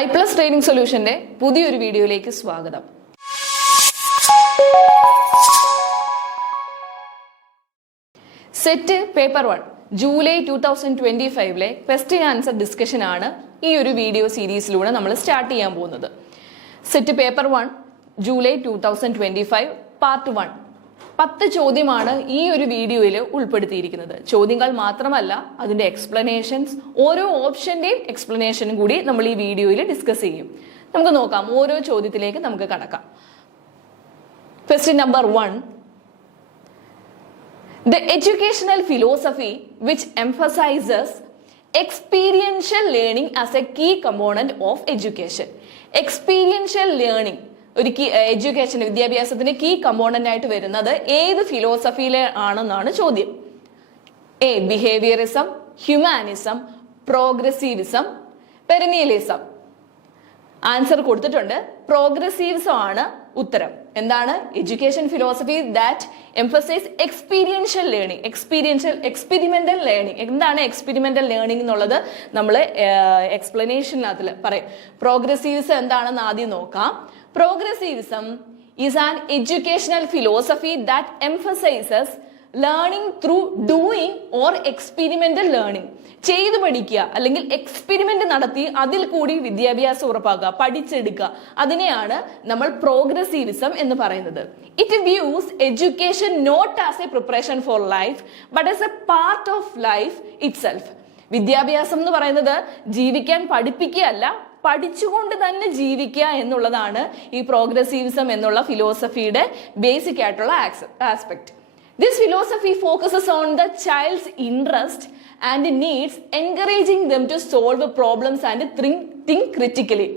iPlus training സൊല്യൂഷന്റെ പുതിയൊരു വീഡിയോയിലേക്ക് സ്വാഗതം. Set paper 1 July 2025 question answer discussion ആണ് ഈ ഒരു വീഡിയോ സീരീസിലൂടെ നമ്മൾ സ്റ്റാർട്ട് ചെയ്യാൻ പോകുന്നത്. സെറ്റ് പേപ്പർ 1 ജൂലൈ 2025 പാർട്ട് 1 10 ചോദ്യമാണ് ഈ ഒരു വീഡിയോയിൽ ഉൾപ്പെടുത്തിയിരിക്കുന്നത്. ചോദ്യങ്ങൾ മാത്രമല്ല, അതിന്റെ എക്സ്പ്ലനേഷൻസ്, ഓരോ ഓപ്ഷന്റെയും എക്സ്പ്ലനേഷനും കൂടി നമ്മൾ ഈ വീഡിയോയിൽ ഡിസ്കസ് ചെയ്യും. നമുക്ക് നോക്കാം, ഓരോ ചോദ്യത്തിലേക്ക് നമുക്ക് കടക്കാം. Question number 1, the educational philosophy which emphasizes experiential learning as a key component of education. Experiential learning ഒരു എഡ്യൂക്കേഷൻ വിദ്യാഭ്യാസത്തിന്റെ കീ കമ്പോണന്റ് ആയിട്ട് വരുന്നത് ഏത് ഫിലോസഫിയിലെ ആണെന്നാണ് ചോദ്യം. A behaviourism, humanism, progressivism, perennialism. Answer കൊടുത്തിട്ടുണ്ട്. പ്രോഗ്രസീവിസം ആണ് ഉത്തരം. എന്താണ്? Education philosophy that emphasize experiential learning. Experimental learning. എന്താണ് എക്സ്പെരിമെന്റൽ ലേണിംഗ് എന്നുള്ളത് നമ്മൾ എക്സ്പ്ലനേഷനകത്തിൽ പറയും. പ്രോഗ്രസീവിസം എന്താണെന്ന് ആദ്യം നോക്കാം. Progressivism is an educational philosophy that emphasizes learning through doing or experimental learning. ചെയ്തു പഠിക്കുക അല്ലെങ്കിൽ എക്സ്പെരിമെന്റ് നടത്തി അതിൽ കൂടി വിദ്യാഭ്യാസം ഉറപ്പാക്കുക, പഠിച്ചെടുക്കുക. അതിനെയാണ് നമ്മൾ പ്രോഗ്രസീവിസം എന്ന് പറയുന്നത്. It views education not as a preparation for life but as a part of life itself. വിദ്യാഭ്യാസം എന്ന് പറയുന്നത് ജീവിക്കാൻ പഠിപ്പിക്കുകയല്ല, പഠിച്ചുകൊണ്ട് തന്നെ ജീവിക്കുക എന്നുള്ളതാണ് ഈ പ്രോഗ്രസീവിസം എന്നുള്ള ഫിലോസഫിയുടെ ബേസിക് ആയിട്ടുള്ള aspect. This philosophy focuses on the child's interest and needs, encouraging them to solve problems and think critically.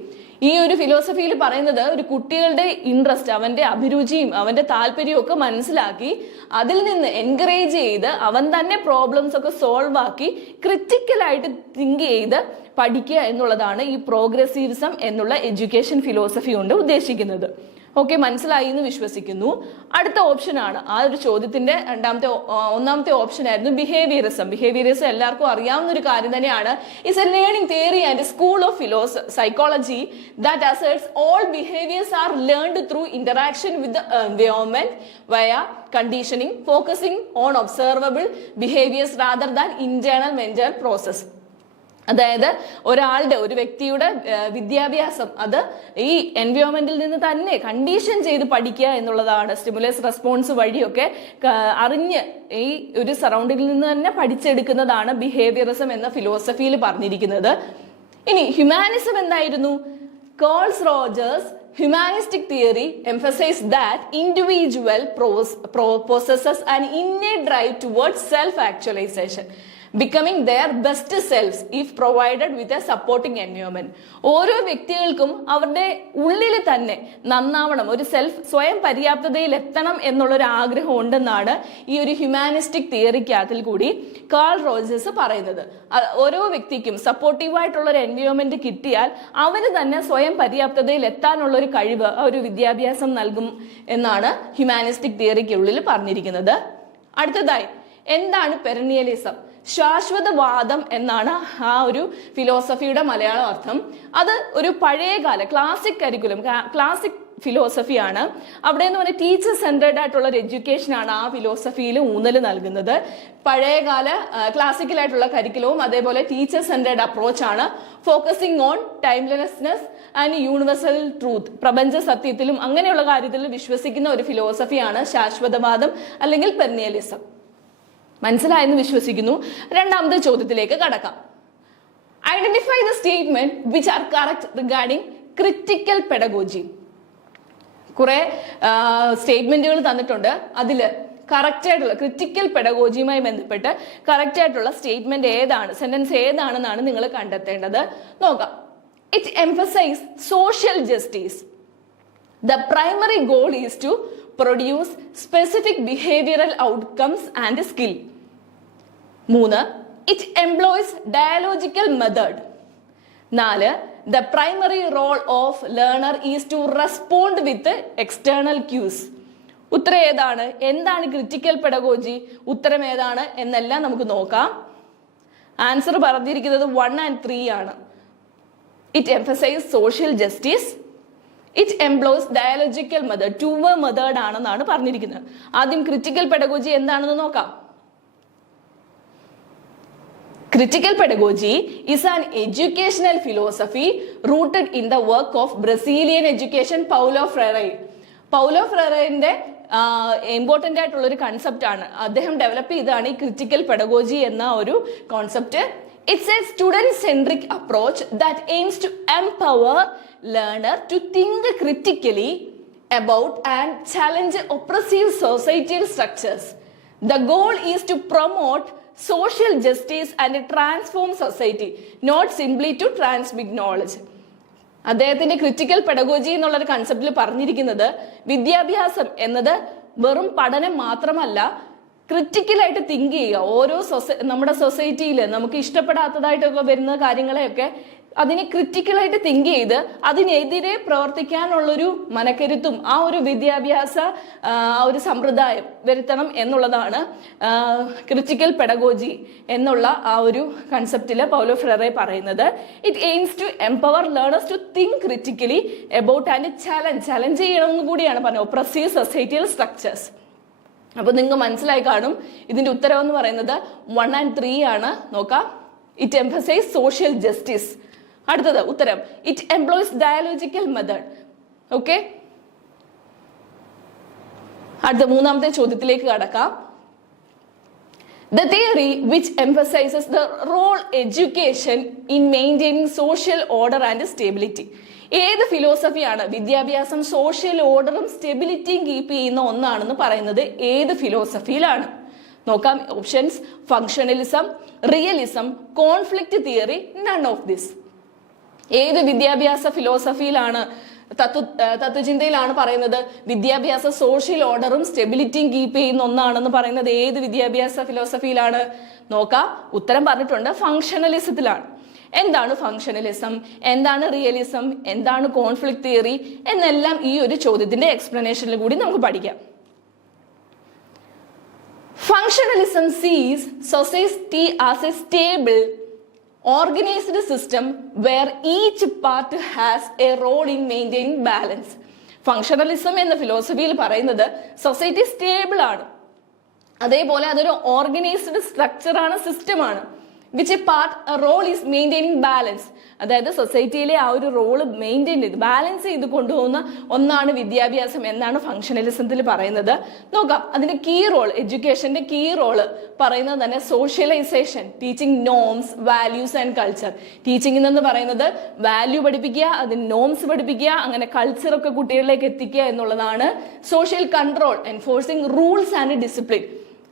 ഈ ഒരു ഫിലോസഫിയിൽ പറയുന്നത് ഒരു കുട്ടികളുടെ ഇൻട്രസ്റ്റ്, അവന്റെ അഭിരുചിയും അവന്റെ താല്പര്യവും ഒക്കെ മനസ്സിലാക്കി അതിൽ നിന്ന് എൻകറേജ് ചെയ്ത് അവൻ തന്നെ പ്രോബ്ലംസ് ഒക്കെ സോൾവ് ആക്കി ക്രിറ്റിക്കലായിട്ട് തിങ്ക് ചെയ്ത് പഠിക്കുക എന്നുള്ളതാണ് ഈ പ്രോഗ്രസീവിസം എന്നുള്ള എഡ്യൂക്കേഷൻ ഫിലോസഫി കൊണ്ട് ഉദ്ദേശിക്കുന്നത്. ഓക്കെ, മനസ്സിലായി എന്ന് വിശ്വസിക്കുന്നു. അടുത്ത ഓപ്ഷൻ ആണ് ആ ഒരു ചോദ്യത്തിന്റെ ഒന്നാമത്തെ ഓപ്ഷൻ ആയിരുന്നു ബിഹേവിയറിസം. ബിഹേവിയറിസം എല്ലാവർക്കും അറിയാവുന്ന ഒരു കാര്യം തന്നെയാണ്. It's a learning theory and school of psychology that asserts all behaviours are learned through interaction with the environment via conditioning, focusing on observable behaviours rather than internal mental process. അതായത് ഒരു വ്യക്തിയുടെ വിദ്യാഭ്യാസം അത് ഈ എൻവയോൺമെന്റിൽ നിന്ന് തന്നെ കണ്ടീഷൻ ചെയ്ത് പഠിക്കുക എന്നുള്ളതാണ്. സ്റ്റിമുലസ് റെസ്പോൺസ് വഴിയൊക്കെ അറിഞ്ഞ് ഈ ഒരു സറൗണ്ടിങ്ങിൽ നിന്ന് തന്നെ പഠിച്ചെടുക്കുന്നതാണ് ബിഹേവിയറിസം എന്ന ഫിലോസഫിയിൽ പറഞ്ഞിരിക്കുന്നത്. ഇനി ഹ്യൂമാനിസം എന്തായിരുന്നു? Calls Rogers humanistic theory emphasizes that individual possesses an innate drive towards self-actualization, becoming their best selves if provided with a supporting environment. ഓരോ വ്യക്തികൾക്കും അവരുടെ ഉള്ളിൽ തന്നെ നന്നാവണം, ഒരു സ്വയം പര്യാപ്തതയിൽ എത്തണം എന്നുള്ളൊരു ആഗ്രഹം ഉണ്ടെന്നാണ് ഈ ഒരു ഹ്യൂമാനിസ്റ്റിക് തിയറിക്കകത്തിൽ കൂടി കാൾ റോജേഴ്സ് പറയുന്നത്. ഓരോ വ്യക്തിക്കും സപ്പോർട്ടീവായിട്ടുള്ള ഒരു എൻവയോൺമെന്റ് കിട്ടിയാൽ അവന് തന്നെ സ്വയം പര്യാപ്തതയിൽ എത്താനുള്ള ഒരു കഴിവ് ഒരു വിദ്യാഭ്യാസം നൽകും എന്നാണ് ഹ്യൂമാനിസ്റ്റിക് തിയറിക്കുള്ളിൽ പറഞ്ഞിരിക്കുന്നത്. അടുത്തതായി, എന്താണ് പെരനിയലിസം? ശാശ്വതവാദം എന്നാണ് ആ ഒരു ഫിലോസഫിയുടെ മലയാള അർത്ഥം. അത് ഒരു പഴയകാല ക്ലാസിക് കരിക്കുലം, ക്ലാസിക് ഫിലോസഫിയാണ്. അവിടെ എന്ന് പറഞ്ഞാൽ ടീച്ചർ സെൻറ്റേർഡ് ആയിട്ടുള്ള ഒരു എഡ്യൂക്കേഷൻ ആണ് ആ ഫിലോസഫിയിൽ ഊന്നൽ നൽകുന്നത്. പഴയകാല ക്ലാസിക്കലായിട്ടുള്ള കരിക്കുലവും അതേപോലെ ടീച്ചർ സെൻറ്റേർഡ് അപ്രോച്ച് ആണ്. Focusing on ടൈംലെസ്നെസ് and universal truth, പ്രപഞ്ച സത്യത്തിലും അങ്ങനെയുള്ള കാര്യത്തിലും വിശ്വസിക്കുന്ന ഒരു ഫിലോസഫിയാണ് ശാശ്വതവാദം അല്ലെങ്കിൽ പെരനിയലിസം. മനസ്സിലായെന്ന് വിശ്വസിക്കുന്നു. രണ്ടാമത്തെ ചോദ്യത്തിലേക്ക് കടക്കാം. Identify the statement which are correct regarding critical pedagogy. കുറെ സ്റ്റേറ്റ്മെന്റുകൾ തന്നിട്ടുണ്ട്. അതിൽ കറക്റ്റ് ആയിട്ടുള്ള ക്രിറ്റിക്കൽ പെഡഗോജിയുമായി ബന്ധപ്പെട്ട് കറക്റ്റ് ആയിട്ടുള്ള സ്റ്റേറ്റ്മെന്റ് ഏതാണ്, സെന്റൻസ് ഏതാണെന്നാണ് നിങ്ങൾ കണ്ടെത്തേണ്ടത്. നോക്കാം. It emphasize social justice. The primary goal is to produce specific behavioral outcomes and skill. 3. It employs dialogical method. 4. The primary role of learner is to respond with external cues. ഉത്തരം ഏതാണ്? എന്താണ് critical pedagogy? ഉത്തരം ഏതാണ് എന്നെല്ലാം നമുക്ക് നോക്കാം. Answer പറഞ്ഞിരിക്കുന്നത് 1 and 3 ആണ്. It emphasize social justice, it employs dialogical method, two way method ആണെന്നാണ് പറഞ്ഞിരിക്കുന്നത്. ആദ്യം ക്രിറ്റിക്കൽ പെഡഗോജി എന്താണെന്ന് നോക്കാം. Critical pedagogy is an educational philosophy rooted in the work of Brazilian education Paulo Freire. Paulo ഫ്രെയറിന്റെ ഇമ്പോർട്ടൻ്റ് ആയിട്ടുള്ള ഒരു കൺസെപ്റ്റ് ആണ്. അദ്ദേഹം ഡെവലപ്പ് ചെയ്തതാണ് ഈ ക്രിറ്റിക്കൽ പെഡഗോജി എന്ന ഒരു concept. It's a student centric approach that aims to empower learner to think critically about and challenge oppressive societal structures. The goal is to promote social justice and transform society, not simply to transmit knowledge. അദ്ദേഹത്തിന്റെ critical pedagogy എന്നുള്ളൊരു കൺസെപ്റ്റിൽ പറഞ്ഞിരിക്കുന്നത് വിദ്യാഭ്യാസം എന്നത് വെറും പഠനം മാത്രമല്ല, ക്രിറ്റിക്കലായിട്ട് think ചെയ്യുക. ഓരോ നമ്മുടെ സൊസൈറ്റിയിൽ നമുക്ക് ഇഷ്ടപ്പെടാത്തതായിട്ടൊക്കെ വരുന്ന കാര്യങ്ങളെയൊക്കെ അതിനെ ക്രിറ്റിക്കലായിട്ട് തിങ്ക് ചെയ്ത് അതിനെതിരെ പ്രവർത്തിക്കാനുള്ളൊരു മനക്കരുത്തും ആ ഒരു വിദ്യാഭ്യാസ ഒരു സമ്പ്രദായം വരുത്തണം എന്നുള്ളതാണ് ക്രിറ്റിക്കൽ പെഡഗോജി എന്നുള്ള ആ ഒരു കൺസെപ്റ്റില് പൗലോ ഫ്രെയറെ പറയുന്നത്. It aims to empower learners to think critically about and challenge ചെയ്യണമെന്ന് കൂടിയാണ് പറഞ്ഞത് ഒപ്രസീവ് സൊസൈറ്റിയൽ സ്ട്രക്ചേഴ്സ്. അപ്പൊ നിങ്ങൾക്ക് മനസ്സിലായി കാണും ഇതിന്റെ ഉത്തരം എന്ന് പറയുന്നത് 1 and 3 ആണ്. നോക്കാം. It emphasize social justice. അടുത്തത് ഉത്തരം it employs dialogical method. Okay, അടുത്ത മൂന്നാമത്തെ ചോദ്യത്തിലേക്ക് കടക്കാം. The theory which emphasizes the role education in maintaining social order and stability. ഏത് ഫിലോസഫിയാണ് വിദ്യാഭ്യാസം സോഷ്യൽ ഓർഡറും സ്റ്റെബിലിറ്റിയും കീപ്പ് ചെയ്യുന്ന ഒന്നാണെന്ന് പറയുന്നത്? ഏത് ഫിലോസഫിയിലാണ്? നോക്കാം. Options: functionalism, realism, conflict theory, none of this. ഏത് വിദ്യാഭ്യാസ ഫിലോസഫിയിലാണ് തത്വചിന്തയിലാണ് പറയുന്നത് വിദ്യാഭ്യാസ സോഷ്യൽ ഓർഡറും സ്റ്റെബിലിറ്റിയും കീപ്പ് ചെയ്യുന്ന ഒന്നാണെന്ന് പറയുന്നത്? ഏത് വിദ്യാഭ്യാസ ഫിലോസഫിയിലാണ്? നോക്കാം. ഉത്തരം പറഞ്ഞിട്ടുണ്ട്, ഫങ്ഷണലിസത്തിലാണ്. എന്താണ് ഫങ്ഷണലിസം, എന്താണ് റിയലിസം, എന്താണ് കോൺഫ്ലിക്റ്റ് തിയറി എന്നെല്ലാം ഈ ഒരു ചോദ്യത്തിന്റെ എക്സ്പ്ലനേഷനിൽ കൂടി നമുക്ക് പഠിക്കാം. Functionalism sees society as a stable, organized system where each part has a role in maintaining balance. Functionalism എന്ന ഫിലോസഫിയിൽ പറയുന്നത് സൊസൈറ്റി സ്റ്റേബിൾ ആണ്, അതേപോലെ അതൊരു ഓർഗനൈസ്ഡ് സ്ട്രക്ചറാണ്, സിസ്റ്റമാണ്. Which a part role is maintaining balance. അതായത് സൊസൈറ്റിയിലെ ആ ഒരു റോള് മെയിൻറ്റെയിൻ ചെയ്ത് ബാലൻസ് ചെയ്ത് കൊണ്ടുപോകുന്ന ഒന്നാണ് വിദ്യാഭ്യാസം എന്നാണ് ഫങ്ഷണലിസത്തിൽ പറയുന്നത്. നോക്കാം. അതിന്റെ കീ റോൾ, എഡ്യൂക്കേഷന്റെ കീ റോള് പറയുന്നത് തന്നെ socialisation, teaching norms, values and culture. Teaching എന്ന് പറയുന്നത് വാല്യൂ പഠിപ്പിക്കുക, അതിന് നോംസ് പഠിപ്പിക്കുക, അങ്ങനെ കൾച്ചറൊക്കെ കുട്ടികളിലേക്ക് എത്തിക്കുക എന്നുള്ളതാണ്. Social control, enforcing rules and discipline,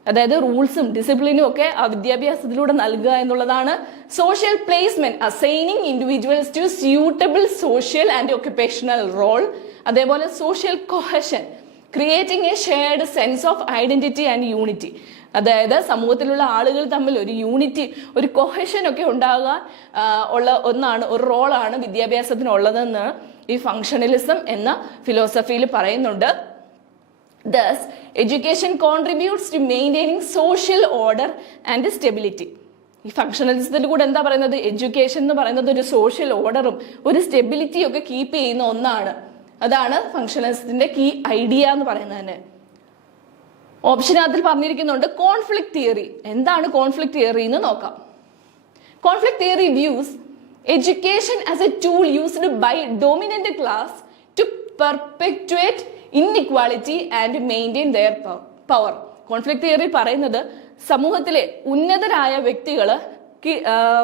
അതായത് റൂൾസും ഡിസിപ്ലിനും ഒക്കെ ആ വിദ്യാഭ്യാസത്തിലൂടെ നൽകുക എന്നുള്ളതാണ്. Social placement, assigning individuals to suitable social and occupational role. അതേപോലെ social cohesion, creating a shared sense of identity and unity. അതായത് സമൂഹത്തിലുള്ള ആളുകൾ തമ്മിൽ ഒരു യൂണിറ്റി, ഒരു കൊഹഷൻ ഒക്കെ ഉണ്ടാകാൻ ഉള്ള ഒന്നാണ്, ഒരു റോളാണ് വിദ്യാഭ്യാസത്തിനുള്ളതെന്ന് ഈ ഫങ്ഷണലിസം എന്ന ഫിലോസഫിയിൽ പറയുന്നുണ്ട്. Thus, education contributes to maintaining social order and stability. ഈ ഫങ്ഷണലിസത്തിൽ കൂടെ എന്താ പറയുന്നത്? എഡ്യൂക്കേഷൻ എന്ന് പറയുന്നത് ഒരു സോഷ്യൽ ഓർഡറും ഒരു സ്റ്റെബിലിറ്റിയും ഒക്കെ കീപ്പ് ചെയ്യുന്ന ഒന്നാണ്. അതാണ് ഫങ്ഷണലിസത്തിന്റെ കീ ഐഡിയ എന്ന് പറയുന്നത് തന്നെ. ഓപ്ഷനകത്തിൽ പറഞ്ഞിരിക്കുന്നുണ്ട് കോൺഫ്ലിക്റ്റ് തിയറി. എന്താണ് കോൺഫ്ലിക്റ്റ് തിയറി എന്ന് നോക്കാം. Conflict theory views education as a tool used by dominant class to perpetuate inequality and maintain their power. Conflict theory പറയുന്നത് സമൂഹത്തിലെ ഉന്നതരായ വ്യക്തികൾ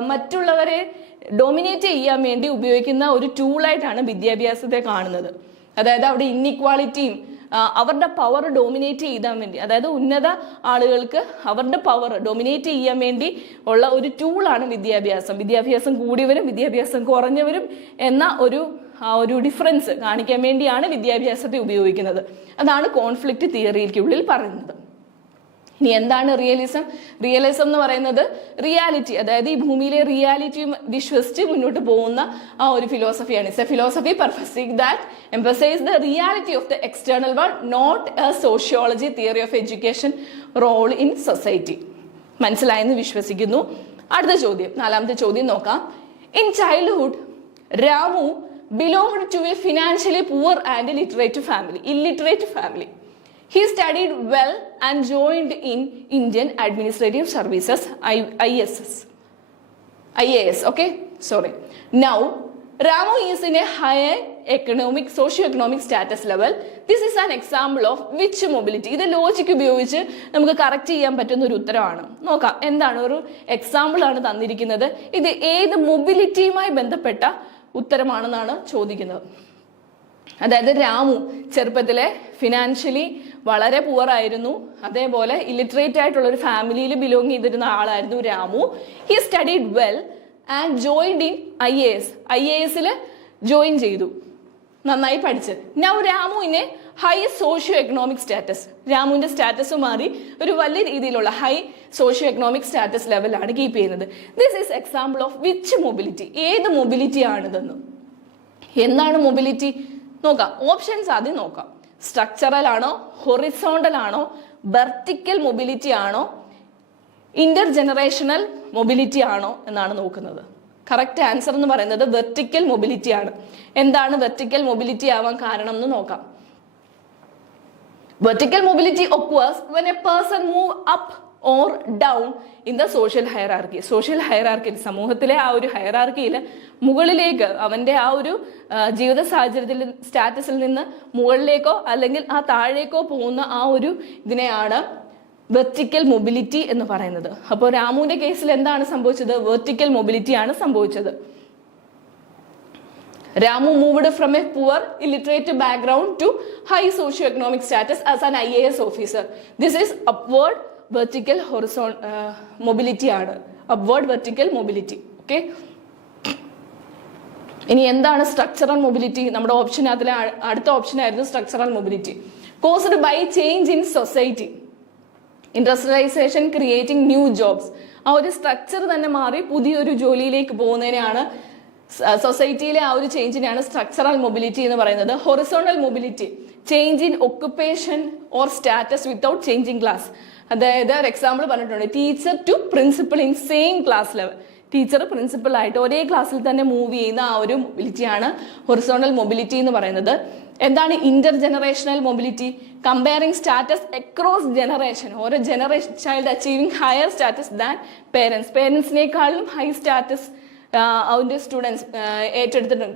മറ്റുള്ളവരെ ഡോമിനേറ്റ് ചെയ്യാൻ വേണ്ടി ഉപയോഗിക്കുന്ന ഒരു ടൂളായിട്ടാണ് വിദ്യാഭ്യാസത്തെ കാണുന്നത്. അതായത് അവിടെ ഇൻഇക്വാലിറ്റിയും അവരുടെ പവർ ഡോമിനേറ്റ് ചെയ്യാൻ വേണ്ടി, അതായത് ഉന്നത ആളുകൾക്ക് അവരുടെ പവർ ഡോമിനേറ്റ് ചെയ്യാൻ വേണ്ടി ഉള്ള ഒരു ടൂളാണ് വിദ്യാഭ്യാസം. വിദ്യാഭ്യാസം കൂടിയവരും വിദ്യാഭ്യാസം കുറഞ്ഞവരും എന്ന ഒരു ഡിഫറൻസ് കാണിക്കാൻ വേണ്ടിയാണ് വിദ്യാഭ്യാസത്തെ ഉപയോഗിക്കുന്നത്. അതാണ് കോൺഫ്ലിക്റ്റ് തിയറിക്കുള്ളിൽ പറയുന്നത്. ഇനി എന്താണ് റിയലിസം? റിയലിസം എന്ന് പറയുന്നത് റിയാലിറ്റി, അതായത് ഈ ഭൂമിയിലെ റിയാലിറ്റി വിശ്വസിച്ച് മുന്നോട്ട് പോകുന്ന ആ ഒരു ഫിലോസഫിയാണ്. It's a philosophy purposing that emphasize the reality of the external world, not a sociology theory of education role in society. മനസ്സിലായെന്ന് വിശ്വസിക്കുന്നു. അടുത്ത ചോദ്യം, നാലാമത്തെ ചോദ്യം നോക്കാം. In childhood Ramu belonged to a financially poor and illiterate family. He studied well and joined in Indian Administrative Services, IAS. Okay, sorry. Now, Ramu is in a higher socio-economic status level. This is an example of which mobility? ഇത് logic ഉപയോഗിച്ച് നമുക്ക് correct ചെയ്യാൻ പറ്റുന്ന ഒരു ഉത്തരമാണ്. നോക്കാം എന്താണ് ഒരു എക്സാമ്പിൾ ആണ് തന്നിരിക്കുന്നത്. ഇത് ഏത് മൊബിലിറ്റിയുമായി ബന്ധപ്പെട്ട ഉത്തരമാണെന്നാണ് ചോദിക്കുന്നത്. അതായത് രാമു ചെറുപ്പത്തിലെ ഫിനാൻഷ്യലി വളരെ പുവർ ആയിരുന്നു, അതേപോലെ ഇല്ലിറ്ററേറ്റ് ആയിട്ടുള്ള ഒരു ഫാമിലിയിൽ ബിലോങ് ചെയ്തിരുന്ന ആളായിരുന്നു രാമു. He studied well and joined in IAS join ചെയ്തു, നന്നായി പഠിച്ച്. നൗ രാമുവിനെ ഹൈ സോഷ്യോ എക്കണോമിക് സ്റ്റാറ്റസ്, രാമുവിന്റെ സ്റ്റാറ്റസ് മാറി ഒരു വലിയ രീതിയിലുള്ള ഹൈ സോഷ്യോ എക്കണോമിക് സ്റ്റാറ്റസ് ലെവലാണ് കീപ്പ് ചെയ്യുന്നത്. This is example of which mobility? ഏത് മൊബിലിറ്റി ആണിതെന്ന്. എന്താണ് മൊബിലിറ്റി നോക്കാം. ഓപ്ഷൻസ് ആദ്യം നോക്കാം. സ്ട്രക്ചറൽ ആണോ, ഹൊറിസോണ്ടൽ ആണോ, വെർട്ടിക്കൽ മൊബിലിറ്റി ആണോ, ഇന്റർ ജനറേഷണൽ മൊബിലിറ്റി ആണോ എന്നാണ് നോക്കുന്നത്. കറക്റ്റ് ആൻസർ എന്ന് പറയുന്നത് വെർട്ടിക്കൽ മൊബിലിറ്റി ആണ്. എന്താണ് വെർട്ടിക്കൽ മൊബിലിറ്റി ആവാൻ കാരണം എന്ന് നോക്കാം. Vertical mobility occurs when a person move up or down in the social hierarchy. Social ഹയറാർക്കിയിൽ, സമൂഹത്തിലെ ആ ഒരു ഹയറാർക്കിയിൽ മുകളിലേക്ക്, അവന്റെ ആ ഒരു ജീവിത സാഹചര്യത്തിൽ സ്റ്റാറ്റസിൽ നിന്ന് മുകളിലേക്കോ അല്ലെങ്കിൽ ആ താഴേക്കോ പോകുന്ന ആ ഒരു ഇതിനെയാണ് വെർട്ടിക്കൽ മൊബിലിറ്റി എന്ന് പറയുന്നത്. അപ്പോൾ രാമുവിന്റെ കേസിൽ എന്താണ് സംഭവിച്ചത്? വെർട്ടിക്കൽ മൊബിലിറ്റി ആണ് സംഭവിച്ചത്. Ramu moved from a poor illiterate background to high socio-economic status as an IAS officer. This is upward vertical mobility ആണ്. Upward vertical mobility. Okay. ഇനി എന്താണ് സ്ട്രക്ചറൽ മൊബിലിറ്റി? നമ്മുടെ ഓപ്ഷൻ അതിലെ അടുത്ത ഓപ്ഷൻ ആയിരുന്നു structural mobility. Caused by change in society, industrialisation, creating new jobs. ആ ഒരു structure തന്നെ മാറി പുതിയൊരു ജോലിയിലേക്ക് പോകുന്നതിനെയാണ്, സൊസൈറ്റിയിലെ ആ ഒരു ചേഞ്ചിനെയാണ് സ്ട്രക്ചറൽ മൊബിലിറ്റി എന്ന് പറയുന്നത്. Horizontal mobility, change in occupation or status without changing class. അതായത് ഒരു എക്സാമ്പിൾ പറഞ്ഞിട്ടുണ്ട്, teacher to principal in same class level. Teacher principal ആയിട്ട് ഒരേ ക്ലാസ്സിൽ തന്നെ മൂവ് ചെയ്യുന്ന ആ ഒരു മൊബിലിറ്റിയാണ് ഹൊറിസോണ്ടൽ മൊബിലിറ്റി എന്ന് പറയുന്നത്. എന്താണ് inter generational mobility? Comparing status across generation. ഓരോ generation child achieving higher status than parents. പേരൻസിനേക്കാളും ഹൈ സ്റ്റാറ്റസ് അവന്റെ സ്റ്റുഡൻസ് ഏറ്റെടുത്തിട്ടുണ്ട്,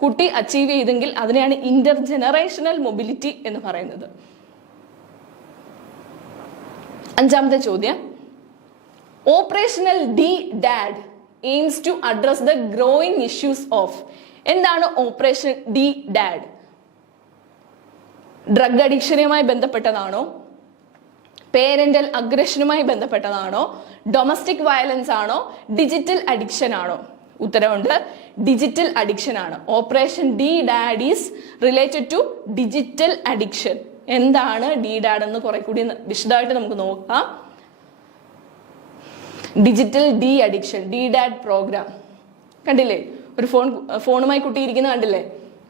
കുട്ടി അച്ചീവ് ചെയ്തെങ്കിൽ അതിനെയാണ് ഇന്റർ ജനറേഷണൽ മൊബിലിറ്റി എന്ന് പറയുന്നത്. അഞ്ചാമത്തെ ചോദ്യം, operational DDAD aims to address the growing issues of. എന്താണ് ഓപ്പറേഷൻ DDAD? ഡ്രഗ് അഡിക്ഷനുമായി ബന്ധപ്പെട്ടതാണോ, പേരന്റൽ അഗ്രഷനുമായി ബന്ധപ്പെട്ടതാണോ, ഡൊമസ്റ്റിക് വയലൻസ് ആണോ, ഡിജിറ്റൽ അഡിക്ഷൻ ആണോ? ഉത്തരവുണ്ട്, ഡിജിറ്റൽ അഡിക്ഷൻ ആണ്. Operation DDAD is related to digital addiction. എന്താണ് DDAD എന്ന് കുറെ കൂടി വിശദമായിട്ട് നമുക്ക് നോക്കാം. ഡിജിറ്റൽ അഡിക്ഷൻ, DDAD പ്രോഗ്രാം കണ്ടില്ലേ? ഒരു ഫോണുമായി കുട്ടിയിരിക്കുന്ന കണ്ടില്ലേ?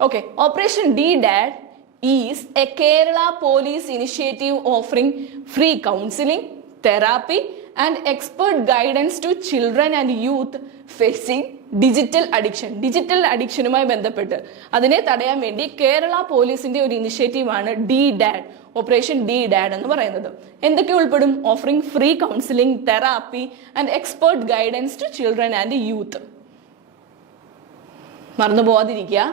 Okay, operation DDAD is a Kerala police initiative offering free counseling, therapy and expert guidance to children and youth facing digital addiction. Digital അഡിക്ഷനുമായി ബന്ധപ്പെട്ട് അതിനെ തടയാൻ വേണ്ടി കേരള പോലീസിന്റെ ഒരു ഇനിഷ്യേറ്റീവ് ആണ് DDAD, ഓപ്പറേഷൻ DDAD എന്ന് പറയുന്നത്. എന്തൊക്കെ ഉൾപ്പെടും? Offering free counselling, therapy and expert guidance to children and youth. മറന്നു പോവാതിരിക്കുക.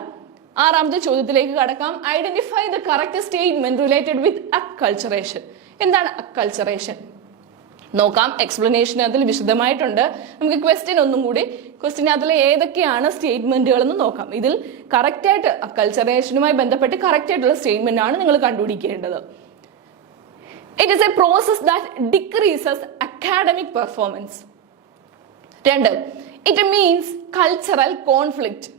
ആറാമത്തെ ചോദ്യത്തിലേക്ക് കടക്കാം. Identify the correct statement related with acculturation. എന്താണ് അക്കൾച്ചറേഷൻ നോക്കാം. എക്സ്പ്ലനേഷൻ അതിൽ വിശദമായിട്ടുണ്ട്. നമുക്ക് ക്വസ്റ്റ്യൻ ഒന്നും കൂടി, ക്വസ്റ്റ്യൻ ഏതൊക്കെയാണ് സ്റ്റേറ്റ്മെന്റുകൾ എന്ന് നോക്കാം. ഇതിൽ കറക്റ്റ് ആയിട്ട് അക്കൾച്ചറേഷനുമായി ബന്ധപ്പെട്ട് കറക്റ്റ് ആയിട്ടുള്ള സ്റ്റേറ്റ്മെന്റ് ആണ് നിങ്ങൾ കണ്ടുപിടിക്കേണ്ടത്. It is A process that decreases academic performance. 2, it means cultural conflict.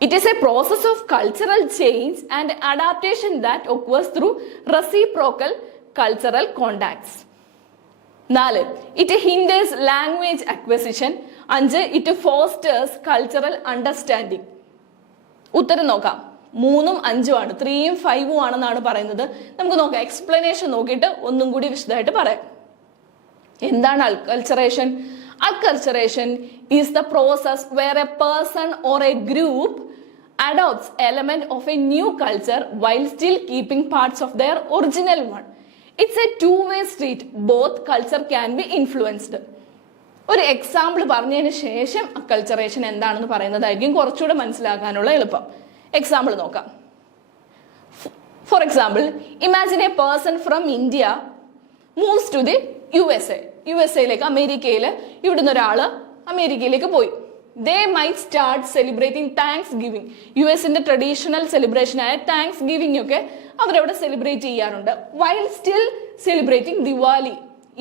It is a process of cultural change and adaptation that occurs through reciprocal cultural contacts. 4, it hinders language acquisition. 5, it fosters cultural understanding. ഉത്തരം നോക്കാം. 3ഉം 5ഉം ആണ്, 3ഉം 5ഉം ആണെന്നാണ് പറയുന്നത്. നമുക്ക് നോക്കാം, explanation നോക്കിയിട്ട് ഒന്നും കൂടി വിശദമായിട്ട് പറയാം. എന്താണ് acculturation? Acculturation is the process where a person or a group adopts element of a new culture while still keeping parts of their original one. It's a two-way street. Both culture can be influenced. ഒരു example പറഞ്ഞതിന് ശേഷം acculturation എന്താണെന്ന് പറയുന്നതായിരിക്കും കുറച്ചുകൂടെ മനസ്സിലാക്കാനുള്ള എളുപ്പം. Example നോക്കാം. For example, imagine a person from India moves to the USA. USA അമേരിക്കയിൽ ഇവിടുന്ന് ഒരാൾ അമേരിക്കയിലേക്ക് പോയി. They might start celebrating Thanksgiving. യുഎസിന്റെ ട്രഡീഷണൽ സെലിബ്രേഷൻ ആയ താങ്ക്സ് ഗിവിംഗ് ഒക്കെ അവരവിടെ സെലിബ്രേറ്റ് ചെയ്യാറുണ്ട്. While still celebrating Diwali,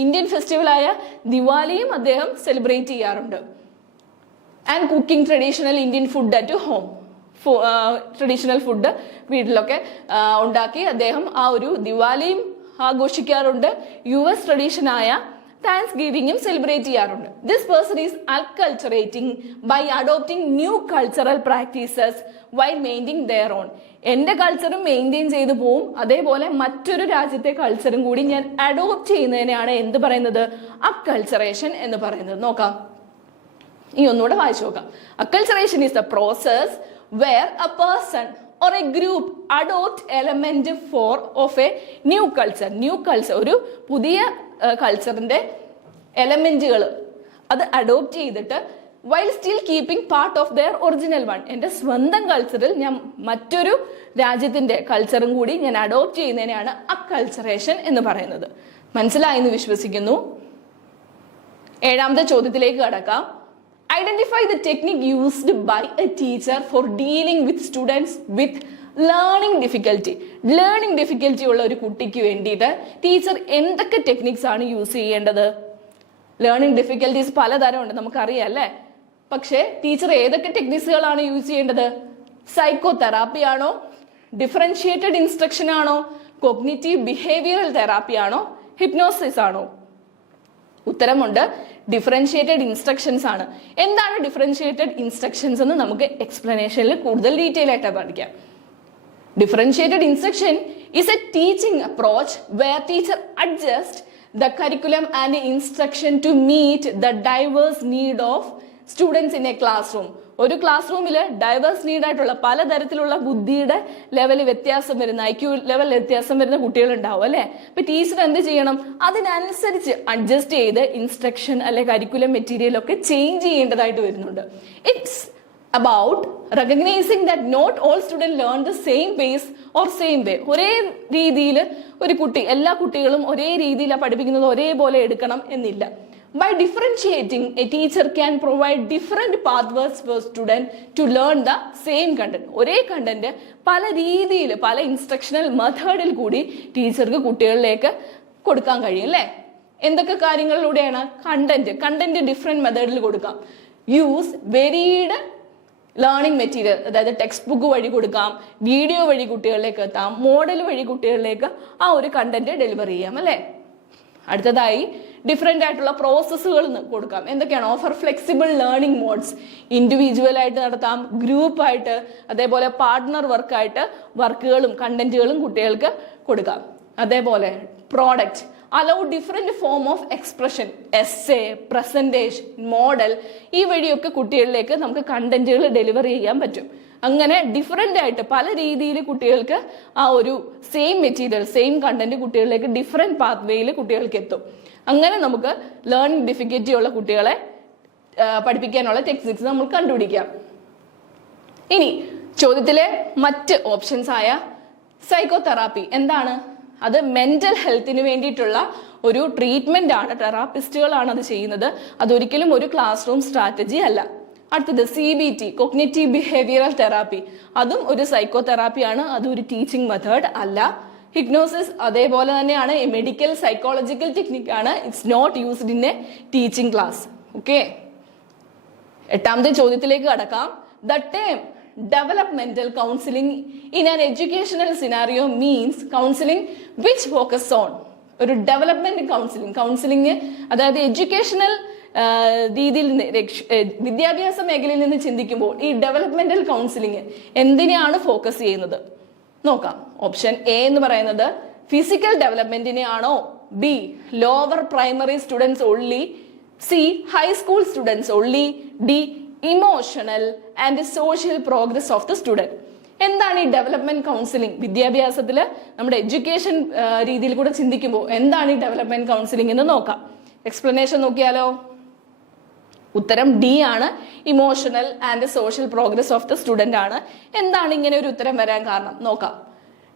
Indian festival ആയ ദിവാലിയും അദ്ദേഹം സെലിബ്രേറ്റ് ചെയ്യാറുണ്ട്. And cooking traditional Indian food at home. Traditional food വീട്ടിലൊക്കെ ഉണ്ടാക്കി അദ്ദേഹം ആ ഒരു ദിവാലിയും ആഘോഷിക്കാറുണ്ട്. US ട്രഡീഷനായ താങ്ക്സ് ഗിവിംഗും സെലിബ്രേറ്റ് ചെയ്യാറുണ്ട്. This person is acculturating by adopting new cultural practices why maintain their own. എന്റെ കൾച്ചറും മെയിൻറ്റെയിൻ ചെയ്തു പോവും, അതേപോലെ മറ്റൊരു രാജ്യത്തെ കൾച്ചറും കൂടി ഞാൻ അഡോപ്റ്റ് ചെയ്യുന്നതിനെയാണ് എന്ത് പറയുന്നത്? അക്കൾച്ചറേഷൻ എന്ന് പറയുന്നത്. നോക്കാം, ഈ ഒന്നുകൂടെ വായിച്ചു നോക്കാം. Acculturation is the process where a person or a group adopt element of a new culture. ഒരു പുതിയ കൾച്ചറിന്റെ എലമെന്റുകൾ അത് അഡോപ്റ്റ് ചെയ്തിട്ട് while still keeping part of their original one. എൻ്റെ സ്വന്തം കൾച്ചറിൽ ഞാൻ മറ്റൊരു രാജ്യത്തിന്റെ കൾച്ചറും കൂടി ഞാൻ അഡോപ്റ്റ് ചെയ്യുന്നതിനെയാണ് അക്കൾച്ചറേഷൻ എന്ന് പറയുന്നത്. മനസ്സിലായി എന്ന് വിശ്വസിക്കുന്നു. ഏഴാമത്തെ ചോദ്യത്തിലേക്ക് കടക്കാം. Identify the technique used by a teacher for dealing with students with learning difficulty. Learning difficulty ഉള്ള ഒരു കുട്ടിക്ക് വേണ്ടിയിട്ട് ടീച്ചർ എന്തൊക്കെ ടെക്നിക്സ് ആണ് യൂസ് ചെയ്യേണ്ടത്? ലേണിംഗ് ഡിഫിക്കൽട്ടീസ് പലതരം ഉണ്ട്, നമുക്കറിയാം അല്ലേ? പക്ഷേ ടീച്ചർ ഏതൊക്കെ ടെക്നിക്സുകളാണ് യൂസ് ചെയ്യേണ്ടത്? സൈക്കോ തെറാപ്പി ആണോ? ഡിഫറൻഷിയേറ്റഡ് ഇൻസ്ട്രക്ഷൻ ആണോ? കോഗ്നിറ്റീവ് ബിഹേവിയറൽ തെറാപ്പി ആണോ? ഹിപ്നോസിസ് ആണോ? ഉത്തരമുണ്ട്, ഡിഫറൻഷിയേറ്റഡ് ഇൻസ്ട്രക്ഷൻസ് ആണ്. എന്താണ് ഡിഫറൻഷിയേറ്റഡ് ഇൻസ്ട്രക്ഷൻസ് എന്ന് നമുക്ക് എക്സ്പ്ലനേഷനിൽ കൂടുതൽ ഡീറ്റെയിൽ ആയിട്ട് പഠിക്കാം. Differentiated instruction is a teaching approach where teacher adjust the curriculum and instruction to meet the diverse need of students in a class room. ഒരു ക്ലാസ് റൂമിൽ ഡൈവേഴ്സ് നീഡായിട്ടുള്ള പലതരത്തിലുള്ള ബുദ്ധിയുടെ ലെവൽ വ്യത്യാസം വരുന്ന, IQ ലെവൽ വ്യത്യാസം വരുന്ന കുട്ടികൾ ഉണ്ടാവും അല്ലെ? അപ്പൊ ടീച്ചർ എന്ത് ചെയ്യണം? അതിനനുസരിച്ച് അഡ്ജസ്റ്റ് ചെയ്ത് ഇൻസ്ട്രക്ഷൻ അല്ലെ കരിക്കുലം മെറ്റീരിയൽ ഒക്കെ ചേഞ്ച് ചെയ്യേണ്ടതായിട്ട് വരുന്നുണ്ട്. It's about recognizing that not all students learn the same pace or same way. ഒരേ രീതിയിൽ ഒരു കുട്ടി, എല്ലാ കുട്ടികളും ഒരേ രീതിയിലാണ് പഠിപ്പിക്കുന്നത്, ഒരേപോലെ എടുക്കണം എന്നില്ല. By differentiating, a teacher can provide different pathways for students to learn the same content. ഒരേ കണ്ടന്റ് പല രീതിയിൽ, പല ഇൻസ്ട്രക്ഷണൽ മെത്തേഡിൽ കൂടി ടീച്ചർക്ക് കുട്ടികളിലേക്ക് കൊടുക്കാൻ കഴിയും അല്ലേ? എന്തൊക്കെ കാര്യങ്ങളിലൂടെയാണ്? കണ്ടന്റ് ഡിഫറെന്റ് മെത്തേഡിൽ കൊടുക്കാം. യൂസ് വെരീഡ് ലേണിംഗ് മെറ്റീരിയൽ, അതായത് ടെക്സ്റ്റ് ബുക്ക് വഴി കൊടുക്കാം, വീഡിയോ വഴി കുട്ടികളിലേക്ക് എത്താം, മോഡൽ വഴി കുട്ടികളിലേക്ക് ആ ഒരു കണ്ടന്റ് ഡെലിവർ ചെയ്യാം അല്ലേ? അടുത്തതായി ഡിഫറെന്റ് ആയിട്ടുള്ള പ്രോസസ്സുകൾ കൊടുക്കാം. എന്തൊക്കെയാണ്? Offer flexible learning modes. Individual ആയിട്ട് നടത്താം, ഗ്രൂപ്പ് ആയിട്ട്, അതേപോലെ പാർട്ട്ണർ വർക്കായിട്ട് വർക്കുകളും കണ്ടന്റുകളും കുട്ടികൾക്ക് കൊടുക്കാം. അതേപോലെ product allow different form of expression, essay, presentation, model, ഈ വഴിയൊക്കെ കുട്ടികളിലേക്ക് നമുക്ക് കണ്ടന്റുകൾ ഡെലിവർ ചെയ്യാൻ പറ്റും. അങ്ങനെ ഡിഫറെന്റ് ആയിട്ട് പല രീതിയിൽ കുട്ടികൾക്ക് ആ ഒരു സെയിം മെറ്റീരിയൽ, സെയിം കണ്ടന്റ് കുട്ടികളിലേക്ക് ഡിഫറെന്റ് പാത്വേയിൽ കുട്ടികൾക്ക് എത്തും. അങ്ങനെ നമുക്ക് ലേണിംഗ് ഡിഫിക്കൽറ്റി ഉള്ള കുട്ടികളെ പഠിപ്പിക്കാനുള്ള ടെക്നിക്സ് നമ്മൾ കണ്ടുപിടിക്കാം. ഇനി ചോദ്യത്തിലെ മറ്റ് ഓപ്ഷൻസ് ആയ സൈക്കോ തെറാപ്പി എന്താണ്? അത് മെന്റൽ ഹെൽത്തിന് വേണ്ടിയിട്ടുള്ള ഒരു ട്രീറ്റ്മെന്റ് ആണ്. തെറാപ്പിസ്റ്റുകളാണ് അത് ചെയ്യുന്നത്. അതൊരിക്കലും ഒരു ക്ലാസ് റൂം സ്ട്രാറ്റജി അല്ല. അടുത്തത് CBT, കോഗ്നിറ്റീവ് ബിഹേവിയറൽ തെറാപ്പി. അതും ഒരു സൈക്കോ തെറാപ്പിയാണ്, അതും ഒരു ടീച്ചിങ് മെത്തേഡ് അല്ല. ഹിപ്നോസിസ് അതേപോലെ തന്നെയാണ്, മെഡിക്കൽ സൈക്കോളജിക്കൽ ടെക്നിക് ആണ്. It's not used in a teaching class. Okay, എട്ടാമത്തെ ചോദ്യത്തിലേക്ക് കടക്കാം. The term developmental counseling in an educational scenario means counseling which focus on ഒരു ഡെവലപ്മെന്റ് കൗൺസിലിംഗ് അതായത് എഡ്യൂക്കേഷണൽ രീതിയിൽ വിദ്യാഭ്യാസ മേഖലയിൽ നിന്ന് ചിന്തിക്കുമ്പോൾ ഈ ഡെവലപ്മെന്റൽ കൗൺസിലിംഗ് എന്തിനെയാണ് ഫോക്കസ് ചെയ്യുന്നത് നോക്കാം. ഓപ്ഷൻ എ എന്ന് പറയുന്നത് ഫിസിക്കൽ ഡെവലപ്മെന്റിനെ ആണോ? B lower primary students only C high school students only, D emotional and social progress of the student. എന്താണ് ഈ ഡെവലപ്മെന്റ് കൗൺസിലിംഗ്? വിദ്യാഭ്യാസത്തിൽ നമ്മുടെ എഡ്യൂക്കേഷൻ രീതിയിൽ കൂടെ ചിന്തിക്കുമ്പോൾ എന്താണ് ഈ ഡെവലപ്മെന്റ് കൗൺസിലിംഗ് എന്ന് നോക്കാം. എക്സ്പ്ലനേഷൻ നോക്കിയാലോ? ഉത്തരം ഡി ആണ്, emotional and social progress of the student ആണ്. എന്താണ് ഇങ്ങനെ ഒരു ഉത്തരം വരാൻ കാരണം നോക്കാം.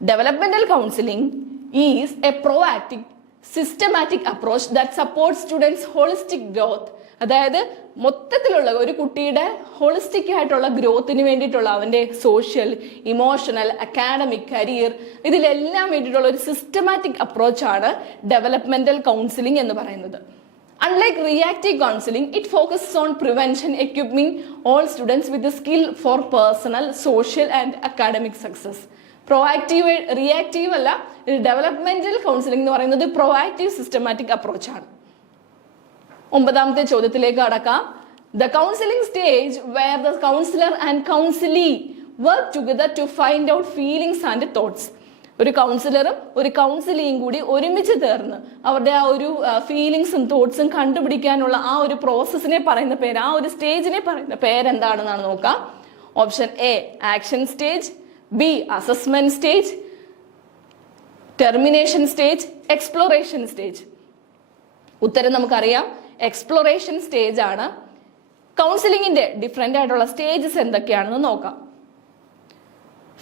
Developmental counselling is A proactive systematic approach that support students holistic growth. അതായത് മൊത്തത്തിലുള്ള ഒരു കുട്ടിയുടെ ഹോളിസ്റ്റിക് ആയിട്ടുള്ള ഗ്രോത്തിന് വേണ്ടിയിട്ടുള്ള അവന്റെ സോഷ്യൽ, ഇമോഷണൽ, അക്കാഡമിക്, കരിയർ ഇതിലെല്ലാം വേണ്ടിയിട്ടുള്ള ഒരു സിസ്റ്റമാറ്റിക് അപ്രോച്ചാണ് ഡെവലപ്മെന്റൽ കൗൺസിലിംഗ് എന്ന് പറയുന്നത്. Unlike reactive counseling, it focuses on prevention, equipping all students with the skill for personal, social and academic success. Proactive, reactive അല്ല, ഡെവലപ്മെന്റൽ കൗൺസിലിംഗ് എന്ന് പറയുന്നത് proactive systematic approach ആണ്. 9ാമത്തെ ചോദ്യത്തിലേക്ക് കടക്കാം. The counseling stage where the counselor and counselee work together to find out feelings and thoughts. ഒരു കൗൺസിലറും ഒരു കൗൺസിലിയും കൂടി ഒരുമിച്ച് ചേർന്ന് അവരുടെ ആ ഒരു ഫീലിങ്സും തോട്ട്സും കണ്ടുപിടിക്കാനുള്ള ആ ഒരു പ്രോസസ്സിനെ പറയുന്ന പേര്, ആ ഒരു സ്റ്റേജിനെ പറയുന്ന പേരെന്താണെന്നാണ് നോക്കാം. Option A action stage, B assessment stage, termination stage, exploration stage. ഉത്തരം നമുക്കറിയാം, എക്സ്പ്ലോറേഷൻ സ്റ്റേജ് ആണ്. കൗൺസിലിംഗിന്റെ ഡിഫറെന്റ് ആയിട്ടുള്ള സ്റ്റേജസ് എന്തൊക്കെയാണെന്ന് നോക്കാം.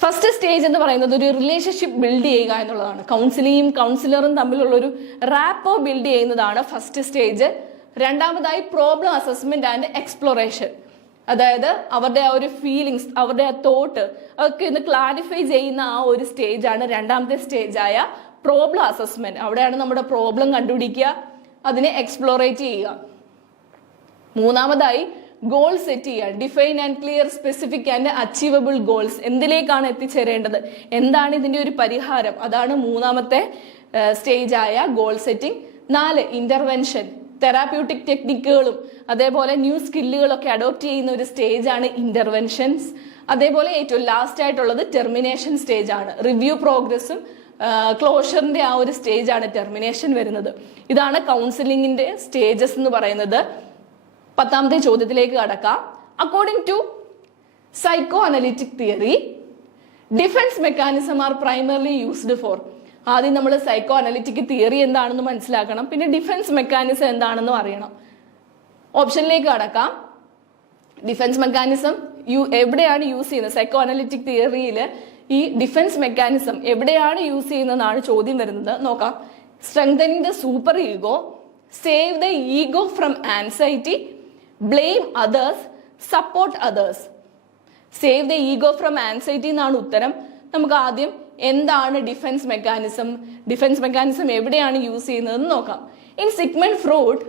ഫസ്റ്റ് സ്റ്റേജ് എന്ന് പറയുന്നത് ഒരു റിലേഷൻഷിപ്പ് ബിൽഡ് ചെയ്യുക എന്നുള്ളതാണ്. കൗൺസിലറും തമ്മിലുള്ള ഒരു റാപ്പോ ബിൽഡ് ചെയ്യുന്നതാണ് ഫസ്റ്റ് സ്റ്റേജ്. രണ്ടാമതായി പ്രോബ്ലം അസസ്മെന്റ് ആൻഡ് എക്സ്പ്ലോറേഷൻ, അതായത് അവരുടെ ആ ഒരു ഫീലിങ്സ്, അവരുടെ ആ തോട്ട് അതൊക്കെ ഒന്ന് ക്ലാരിഫൈ ചെയ്യുന്ന ആ ഒരു സ്റ്റേജാണ് രണ്ടാമത്തെ സ്റ്റേജായ പ്രോബ്ലം അസസ്മെന്റ്. അവിടെയാണ് നമ്മുടെ പ്രോബ്ലം കണ്ടുപിടിക്കുക, അതിനെ എക്സ്പ്ലോറേറ്റ് ചെയ്യുക. മൂന്നാമതായി ഗോൾ സെറ്റ് ചെയ്യുക, define and clear specific and achievable goals. എന്തിലേക്കാണ് എത്തിച്ചേരേണ്ടത്, എന്താണ് ഇതിന്റെ ഒരു പരിഹാരം, അതാണ് മൂന്നാമത്തെ സ്റ്റേജായ ഗോൾ സെറ്റിംഗ്. 4 ഇന്റർവെൻഷൻ, തെറാപ്യൂട്ടിക് ടെക്നിക്കുകളും അതേപോലെ ന്യൂ സ്കില്ലുകളൊക്കെ അഡോപ്റ്റ് ചെയ്യുന്ന ഒരു സ്റ്റേജാണ് ഇന്റർവെൻഷൻസ്. അതേപോലെ ഏറ്റവും ലാസ്റ്റ് ആയിട്ടുള്ളത് ടെർമിനേഷൻ സ്റ്റേജ് ആണ്. റിവ്യൂ പ്രോഗ്രസും ക്ലോഷറിന്റെ ആ ഒരു സ്റ്റേജാണ് ടെർമിനേഷൻ വരുന്നത്. ഇതാണ് കൗൺസിലിംഗിന്റെ സ്റ്റേജസ് എന്ന് പറയുന്നത്. 10ാമത്തെ ചോദ്യത്തിലേക്ക് കടക്കാം. According to psycho analytic theory, defence mechanism are primarily used for. ആദ്യം നമ്മൾ സൈക്കോ അനലിറ്റിക് തിയറി എന്താണെന്ന് മനസ്സിലാക്കണം, പിന്നെ ഡിഫൻസ് മെക്കാനിസം എന്താണെന്നും അറിയണം. ഓപ്ഷനിലേക്ക് കടക്കാം. ഡിഫൻസ് മെക്കാനിസം എവിടെയാണ് യൂസ് ചെയ്യുന്നത്? സൈക്കോ അനലിറ്റിക് തിയറിയിൽ ഈ ഡിഫൻസ് മെക്കാനിസം എവിടെയാണ് യൂസ് ചെയ്യുന്നതെന്നാണ് ചോദ്യം വരുന്നത്. നോക്കാം. Strengthening the super ego, save the ego from anxiety, blame others, support others. Save the ego from anxiety എന്നാണ് ഉത്തരം. നമുക്ക് ആദ്യം എന്താണ് ഡിഫൻസ് മെക്കാനിസം എവിടെയാണ് യൂസ് ചെയ്യുന്നതെന്ന് നോക്കാം. In Sigmund Freud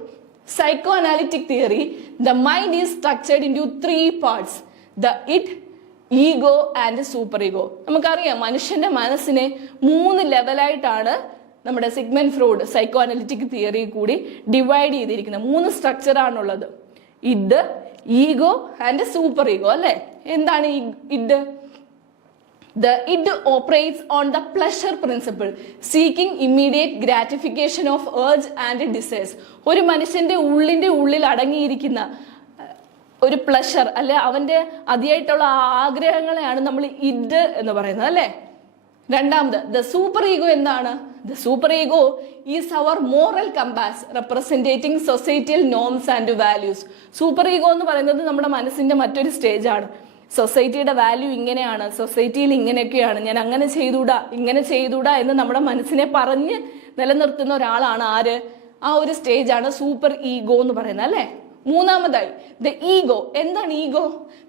psycho analytic theory, the mind is structured in to 3 parts, the it, ego and super ego. നമുക്കറിയാം മനുഷ്യന്റെ മനസ്സിനെ 3 ലെവലായിട്ടാണ് നമ്മുടെ Sigmund Freud psycho analytic theory കൂടി ഡിവൈഡ് ചെയ്തിരിക്കുന്നത്. 3 സ്ട്രക്ചർ ആണുള്ളത്. Id, ego and super ego അല്ലെ. എന്താണ് id? The id operates on the pleasure principle, seeking immediate gratification of urge and desires. ഒരു മനുഷ്യന്റെ ഉള്ളിൽ അടങ്ങിയിരിക്കുന്ന ഒരു പ്ലഷർ അല്ലെ, അവന്റെ അതിയായിട്ടുള്ള ആഗ്രഹങ്ങളെയാണ് നമ്മൾ ഇഡ് എന്ന് പറയുന്നത് അല്ലെ. രണ്ടാമത് ദ സൂപ്പർ ഈഗോ എന്താണ്? The super ego is our moral compass representing societal norms and values. Super ego എന്ന് പറയുന്നത് നമ്മുടെ മനസ്സിന്റെ മറ്റൊരു സ്റ്റേജാണ്. സൊസൈറ്റിയുടെ വാല്യൂ ഇങ്ങനെയാണ്, സൊസൈറ്റിയിൽ ഇങ്ങനെയൊക്കെയാണ്, ഞാൻ അങ്ങനെ ചെയ്തൂടാ ഇങ്ങനെ ചെയ്തൂടാ എന്ന് നമ്മുടെ മനസ്സിനെ പറഞ്ഞ് നിലനിർത്തുന്ന ഒരാളാണ് ആര്? ആ ഒരു സ്റ്റേജാണ് സൂപ്പർ ഈഗോ എന്ന് പറയുന്നത് അല്ലെ. മൂന്നാമതായി ദ ഈഗോ. എന്താണ് ego?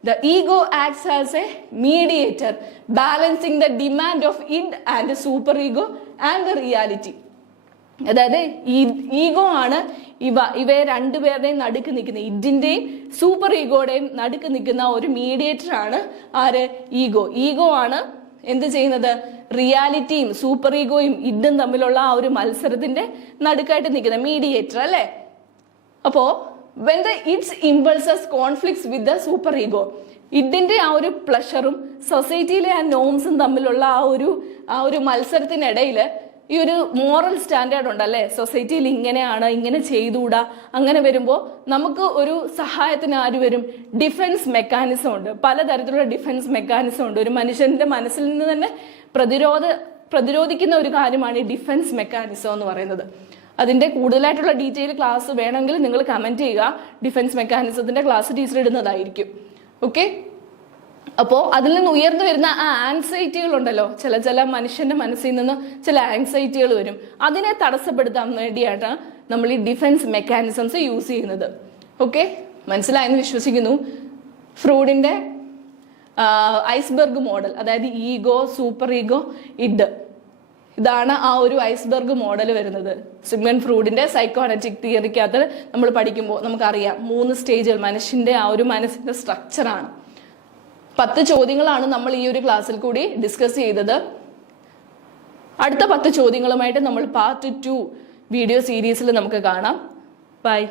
The ego acts as A mediator balancing the demand of id and super ego and reality. അതായത് ഈഗോ ആണ് ഇവയെ രണ്ടുപേരുടെയും നടുക്ക് നിൽക്കുന്ന, ഇഡിന്റെയും സൂപ്പർ ഈഗോയുടെയും നടുക്ക് നിൽക്കുന്ന ഒരു മീഡിയേറ്റർ ആണ് ആര്? ഈഗോ. ഈഗോ ആണ് എന്ത് ചെയ്യുന്നത്? റിയാലിറ്റിയും സൂപ്പർ ഈഗോയും ഇഡും തമ്മിലുള്ള ആ ഒരു മത്സരത്തിന്റെ നടുക്കായിട്ട് നിൽക്കുന്ന മീഡിയേറ്റർ അല്ലെ. അപ്പോ when the its impulses conflicts with the super ego, ഇതിന്റെ ആ ഒരു പ്ലഷറും സൊസൈറ്റിയിലെ ആ നോംസും തമ്മിലുള്ള ആ ഒരു മത്സരത്തിനിടയിൽ ഈ ഒരു മോറൽ സ്റ്റാൻഡേർഡ് ഉണ്ടല്ലേ, സൊസൈറ്റിയിൽ ഇങ്ങനെയാണ്, ഇങ്ങനെ ചെയ്തുകൂടാ. അങ്ങനെ വരുമ്പോൾ നമുക്ക് ഒരു സഹായത്തിന് ആര് വരും? ഡിഫൻസ് മെക്കാനിസം ഉണ്ട്, പലതരത്തിലുള്ള ഡിഫൻസ് മെക്കാനിസം ഉണ്ട്. ഒരു മനുഷ്യന്റെ മനസ്സിൽ നിന്ന് തന്നെ പ്രതിരോധിക്കുന്ന ഒരു കാര്യമാണ് ഈ ഡിഫൻസ് മെക്കാനിസം എന്ന് പറയുന്നത്. അതിന്റെ കൂടുതലായിട്ടുള്ള ഡീറ്റെയിൽ ക്ലാസ് വേണമെങ്കിൽ നിങ്ങൾ കമന്റ് ചെയ്യുക. ഡിഫൻസ് മെക്കാനിസത്തിന്റെ ക്ലാസ് ടീച്ചർ ഇടുന്നതായിരിക്കും. ഓക്കെ, അപ്പോൾ അതിൽ നിന്ന് ഉയർന്നു വരുന്ന ആ ആൻസൈറ്റികൾ ഉണ്ടല്ലോ, ചില മനുഷ്യന്റെ മനസ്സിൽ നിന്ന് ചില ആൻസൈറ്റികൾ വരും. അതിനെ തടസ്സപ്പെടുത്താൻ വേണ്ടിയാണ് നമ്മൾ ഈ ഡിഫൻസ് മെക്കാനിസംസ് യൂസ് ചെയ്യുന്നത്. ഓക്കെ, മനസ്സിലായെന്ന് വിശ്വസിക്കുന്നു. ഫ്രൂഡിന്റെ ഐസ്ബർഗ് മോഡൽ, അതായത് ഈഗോ, സൂപ്പർ ഈഗോ, ഇഡ്, ഇതാണ് ആ ഒരു ഐസ്ബർഗ് മോഡൽ വരുന്നത്. സിഗ്മണ്ട് ഫ്രൂഡിന്റെ സൈക്കോ അനലിറ്റിക് തിയറിക്കകത്ത് നമ്മൾ പഠിക്കുമ്പോൾ നമുക്കറിയാം 3 സ്റ്റേജുകൾ മനുഷ്യന്റെ ആ ഒരു മനസ്സിന്റെ സ്ട്രക്ചറാണ്. 10 ചോദ്യങ്ങളാണ് നമ്മൾ ഈ ഒരു ക്ലാസ്സിൽ കൂടി ഡിസ്കസ് ചെയ്തത്. അടുത്ത 10 ചോദ്യങ്ങളുമായിട്ട് നമ്മൾ പാർട്ട് 2 വീഡിയോ സീരീസിൽ നമുക്ക് കാണാം. ബൈ.